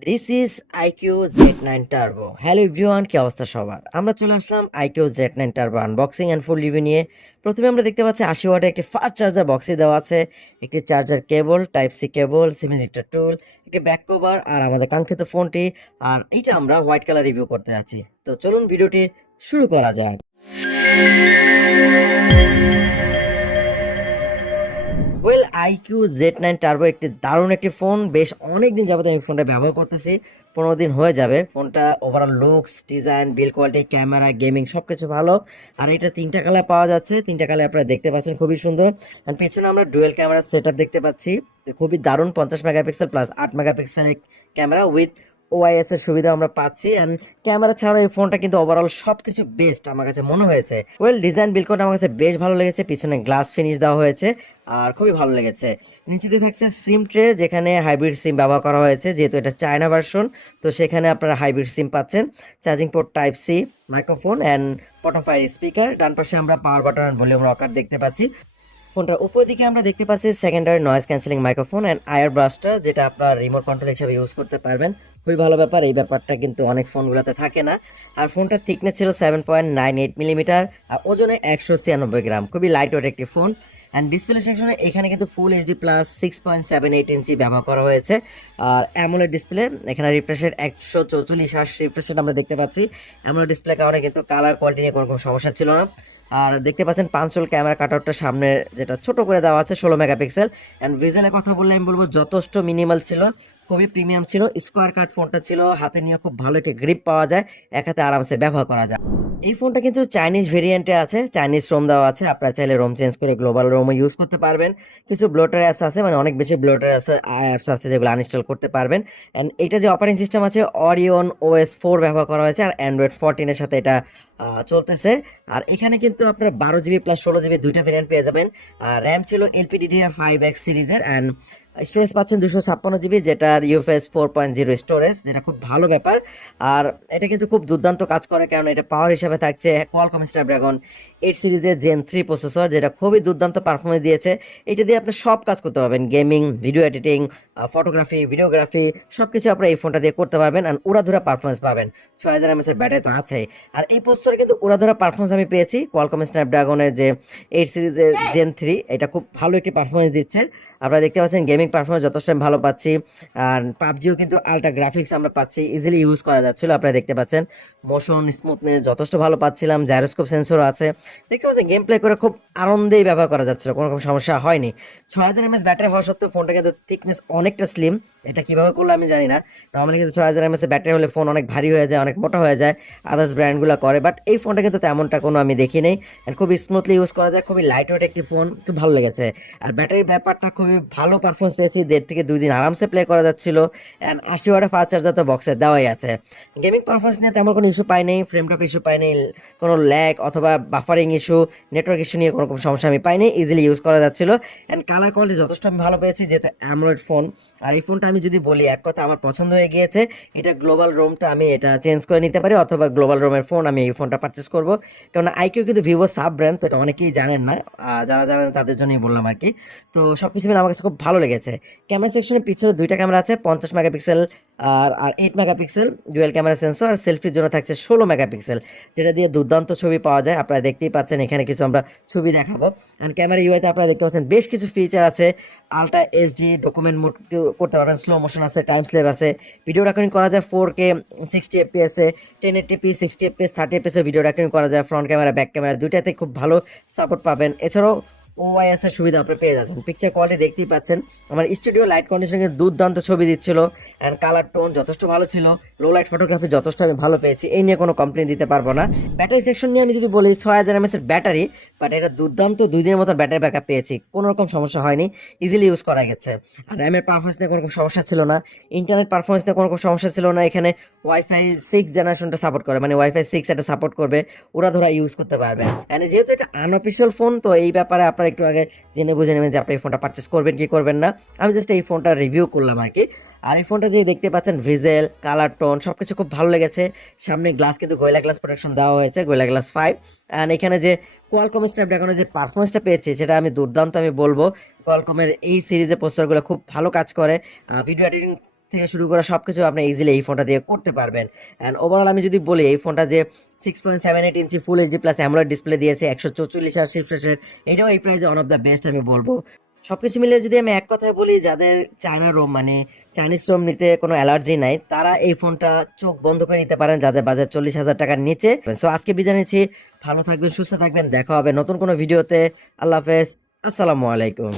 This is iQOO Z9 turbo. Hello everyone, কি অবস্থা সবার? আমরা চলে আসলাম iQOO Z9 turbo unboxing and full review নিয়ে। প্রথমে আমরা দেখতে পাচ্ছি 80 ওয়াটের একটি ফাস্ট চার্জার বক্সে দেওয়া আছে, একটি charger cable, type C cable, SIM ejector tool, একটি ব্যাক কভার আর আমাদের কাঙ্ক্ষিত ফোনটি। আর এইটা আমরা হোয়াইট কালার রিভিউ করতে যাচ্ছি। তো চলুন ভিডিওটি শুরু করা যাক। iQOO Z9 টার্বো একটি দারুণ একটি ফোন। বেশ অনেকদিন যাবত আমি ফোনটা ব্যবহার করতেছি, 15 দিন হয়ে যাবে। ফোনটা overall looks, design, build quality, camera, gaming সবকিছু ভালো। আর এটা 3টা কালার পাওয়া যাচ্ছে, 3টা কালার আপনারা দেখতে পাচ্ছেন, খুবই সুন্দর। আর পেছনে আমরা ডুয়েল ক্যামেরা সেটআপ দেখতে পাচ্ছি, তো খুবই দারুণ। 50 মেগাপিক্সেল প্লাস 8 মেগাপিক্সেলের ক্যামেরা উইথ ওআইএস এর সুবিধা আমরা পাচ্ছি। অ্যান্ড ক্যামেরা ছাড়াও এই ফোনটা কিন্তু ওভারঅল সবকিছু বেস্ট আমার কাছে মনে হয়েছে। ডিজাইন বিল্ড কোয়ালিটি আমার কাছে বেশ ভালো লেগেছে। পিছনে গ্লাস ফিনিশ দেওয়া হয়েছে আর খুবই ভালো লেগেছে। নিচে দিয়ে থাকছে সিম ট্রে, যেখানে হাইব্রিড সিম ব্যবহার করা হয়েছে, যেহেতু এটা চায়না ভার্সন, তো সেখানে আপনারা হাইব্রিড সিম পাচ্ছেন। Charging port type C, microphone and bottom fire speaker. ডান পাশে আমরা power button and volume rocker দেখতে পাচ্ছি। ফোনটার উপর দিকে আমরা দেখতে পাচ্ছি secondary noise cancelling microphone and ear blaster, যেটা আপনার রিমোট কন্ট্রোল হিসেবে ইউজ করতে পারবেন। খুবই ভালো ব্যাপার, এই ব্যাপারটা কিন্তু অনেক ফোনগুলোতে থাকে না। আর ফোনটার থিকনেস ছিল 7.98 মিলিমিটার আর ওজনে 196 গ্রাম। খুবই লাইট ওয়েট একটি ফোন। অ্যান্ড ডিসপ্লে সেকশনে এখানে কিন্তু ফুল এইচডি প্লাস 6.78 ইঞ্চি ব্যবহার করা হয়েছে। আর অ্যামোলেড ডিসপ্লে, এখানে রিফ্রেশ রেট 144 রিফ্রেশ রেট আমরা দেখতে পাচ্ছি। অ্যামোলেড ডিসপ্লে কারণে কিন্তু কালার কোয়ালিটি নিয়ে কোনো সমস্যা ছিল না। আর দেখতে পাচ্ছেন পাঁচশোল ক্যামেরা কাটআউটটা সামনে যেটা ছোট করে দেওয়া আছে, 16 মেগাপিক্সেল। অ্যান্ড ভিজুয়ালের কথা বললে আমি বলবো যথেষ্ট মিনিমাল ছিল, খুবই প্রিমিয়াম ছিল। স্কোয়ার কাট ফোনটা ছিল, হাতে নিয়ে খুব ভালো একটা গ্রিপ পাওয়া যায়, এক হাতে আরামসে ব্যবহার করা যায়। এই ফোনটা কিন্তু চাইনিজ ভেরিয়েন্টে আছে, চাইনিজ রোম দেওয়া আছে। আপনারা চাইলে রোম চেঞ্জ করে গ্লোবাল রোমও ইউজ করতে পারবেন। কিছু ব্লোটার অ্যাপস আছে, মানে অনেক বেশি ব্লোটার আছে অ্যাপস আছে যেগুলো আনইনস্টল করতে পারবেন। অ্যান্ড এটা যে অপারেটিং সিস্টেম আছে, অরিয়ন ওএস 4 ব্যবহার করা হয়েছে আর অ্যান্ড্রয়েড 14 এর সাথে এটা চলতেছে। আর এখানে কিন্তু আপনার 12 জিবি প্লাস 16 জিবি দুইটা ভেরিয়েন্ট পেয়ে যাবেন। আর র্যাম ছিল LPDDR5X সিরিজের। অ্যান্ড স্টোরেজ পাচ্ছেন 256 জিবি, যেটার ইউএফএস 4.0 স্টোরেজ, যেটা খুব ভালো ব্যাপার। আর এটা কিন্তু খুব দুর্দান্ত কাজ করে, কারণ এটা পাওয়ার হিসাবে থাকছে কোয়ালকম স্ন্যাপড্রাগন 8 সিরিজের Gen 3 প্রসেসর, যেটা খুবই দুর্দান্ত পারফরমেন্স দিয়েছে। এটা দিয়ে আপনি সব কাজ করতে পারবেন, gaming, video editing, photography, videography সবকিছু আপনারা এই ফোনটা দিয়ে করতে পারবেন। আর উড়াধুরা পারফরমেন্স পাবেন। 6000 mAh এর ব্যাটারি তো আছেই। আর এই প্রসেসরে কিন্তু উড়াধুরা পারফরমেন্স আমি পেয়েছি। কোয়ালকম স্ন্যাপড্রাগনের যে 8 সিরিজের Gen 3, এটা খুব ভালো একটি পারফরমেন্স দিচ্ছে। আপনারা দেখতে পাচ্ছেন গেমিং পারফরমেন্স যথেষ্ট আমি ভালো পাচ্ছি। আর পাবজিও কিন্তু আলট্রা গ্রাফিক্স আমরা পাচ্ছি, ইজিলি ইউজ করা যাচ্ছিল। আপনারা দেখতে পাচ্ছেন মোশন স্মুথনেস যথেষ্ট ভালো পাচ্ছিলাম, জাইরোস্কোপ সেন্সরও আছে। দেখতে পাচ্ছেন গেম প্লে করে খুব আনন্দেই ব্যবহার করা যাচ্ছিল, কোনো রকম সমস্যা হয়নি। 6000 mAh ব্যাটারি হওয়া সত্ত্বেও ফোনটা কিন্তু থিকনেস অনেকটা স্লিম। এটা কিভাবে করলো আমি জানি না। নর্মালি কিন্তু 6000 mAh ব্যাটারি হলে ফোন অনেক ভারী হয়ে যায়, অনেক মোটা হয়ে যায়, আদার্স ব্র্যান্ডগুলো করে। বাট এই ফোনটা কিন্তু তেমনটা কোনো আমি দেখি নেই। খুবই স্মুথলি ইউজ করা যায়, খুবই লাইট ওয়েট একটি ফোন, খুব ভালো লেগেছে। আর ব্যাটারির ব্যাপারটা খুবই ভালো পারফরমেন্স পেয়েছি, 1.5 থেকে 2 দিন আরামসে প্লে করা যাচ্ছিল। অ্যান্ড 80 ওয়াটের ফাস্ট চার্জার তো বক্সে দেওয়াই আছে। গেমিং পারফরমেন্স নিয়ে তেমন কোনো ইস্যু পাইনি, ফ্রেম টপ ইস্যু পাইনি, কোনো ল্যাগ অথবা বাফারিং ইস্যু, নেটওয়ার্ক ইস্যু নিয়ে কোনো সমস্যা আমি পাইনি, ইজিলি ইউজ করা যাচ্ছিল। অ্যান্ড কালার কোয়ালিটি যথেষ্ট আমি ভালো পেয়েছি, যেহেতু অ্যামোলেড ফোন। আর এই ফোনটা আমি যদি বলি এক কথা আমার পছন্দ হয়ে গিয়েছে। এটা গ্লোবাল রোমটা আমি এটা চেঞ্জ করে নিতে পারি, অথবা গ্লোবাল রোমের ফোন আমি এই ফোনটা পারচেস করবো। কারণ iQOO কিন্তু ভিভো সাব ব্র্যান্ড, তো এটা অনেকেই জানেন না। যারা জানেন তাদের জন্যই বললাম আর কি। তো সবকিছু মিলে আমার কাছে খুব ভালো লেগেছে। ক্যামেরা সেকশনের পিছনে দুইটা ক্যামেরা আছে, 50 মেগাপিক্সেল আর 8 মেগাপিক্সেল ডুয়েল ক্যামেরা সেন্সর। আর সেলফির জন্য থাকছে 16 মেগাপিক্সেল, যেটা দিয়ে দুর্দান্ত ছবি পাওয়া যায়। আপনারা দেখতেই পাচ্ছেন, এখানে কিছু আমরা ছবি দেখাবো। অ্যান্ড ক্যামেরা ইউআইতে আপনারা দেখতে পাচ্ছেন বেশ কিছু ফিচার আছে। আলট্রা এইচডি ডকুমেন্ট মোড করতে পারবেন, স্লো মোশন আছে, টাইম স্লেভ আছে, ভিডিও রেকর্ডিং করা যায় 4K 60 FPS এ, 1080p 60 FPS 30 FPS এ ভিডিও রেকর্ডিং করা যায়। ফ্রন্ট ক্যামেরা ব্যাক ক্যামেরা দুইটাতে খুব ভালো সাপোর্ট পাবেন। এছাড়াও ওআইএস এর সুবিধা আপনি পেয়ে যাচ্ছেন। পিকচার কোয়ালিটি দেখতেই পাচ্ছেন, আমার স্টুডিও লাইট কন্ডিশনে দুর্দান্ত ছবি দিচ্ছিল। অ্যান্ড কালার টোন যথেষ্ট ভালো ছিল, লো লাইট ফটোগ্রাফি যথেষ্ট আমি ভালো পেয়েছি, এই নিয়ে কোনো কমপ্লেন দিতে পারবো না। ব্যাটারি সেকশন নিয়ে আমি যদি বলি 6000 mAh এর ব্যাটারি, বাট এটা দুর্দান্ত 2 দিনের মতো ব্যাটারি ব্যাকআপ পেয়েছি, কোনো রকম সমস্যা হয়নি, ইজিলি ইউজ করা গেছে। আর র্যামের পারফরমেন্স নিয়ে কোনো রকম সমস্যা ছিল না, ইন্টারনেট পারফরমেন্স নিয়ে কোনো রকম সমস্যা ছিল না। এখানে ওয়াইফাই 6 জেনারেশনটা সাপোর্ট করে, মানে ওয়াইফাই 6 এটা সাপোর্ট করবে, ওরা ধরা ইউজ করতে পারবেন। অ্যান্ড যেহেতু এটা আনঅফিসিয়াল ফোন, তো এই ব্যাপারে আপনারা একটু আগে জেনে বুঝে নেবেন যে আপনি এই ফোনটা পারচেস করবেন কি করবেন না। আমি জাস্ট এই ফোনটা রিভিউ করলাম আর কি। আর এই ফোনটা যে দেখতে পাচ্ছেন ভিজুয়াল, কালার টোন সবকিছু খুব ভালো লেগেছে। সামনে গ্লাস কিন্তু গোয়েলা গ্লাস প্রোটেকশন দেওয়া হয়েছে, গোয়েলা গ্লাস 5। অ্যান্ড এখানে যে কোয়ালকম স্ন্যাপড্রাগনের যে পারফরমেন্সটা পেয়েছে, সেটা আমি দুর্দান্ত আমি বলবো। কোয়ালকমের এই সিরিজের প্রসেসরগুলো খুব ভালো কাজ করে। ভিডিও এডিটিং থেকে শুরু করে সবকিছু আপনি ইজিলি এই ফোনটা দিয়ে করতে পারবেন। অ্যান্ড ওভারঅল আমি যদি বলি এই ফোনটা যে 6.78 inch full HD plus AMOLED display দিয়েছে, 144 হার্জ রিফ্রেশ রেট, এটাও এই প্রাইসে ওয়ান অফ দ্য বেস্ট আমি বলবো। সবকিছু মিলিয়ে যদি আমি এক কথায় বলি, যাদের চায়না রোম মানে চাইনিজ রোম নিতে কোনো অ্যালার্জি নাই, তারা এই ফোনটা চোখ বন্ধ করে নিতে পারেন, যাদের বাজার 40,000 টাকার নিচে। সো আজকে বিদায় নিচ্ছি, ভালো থাকবেন, সুস্থ থাকবেন, দেখা হবে নতুন কোনো ভিডিওতে। আল্লাহ হাফেজ, আসসালামু আলাইকুম।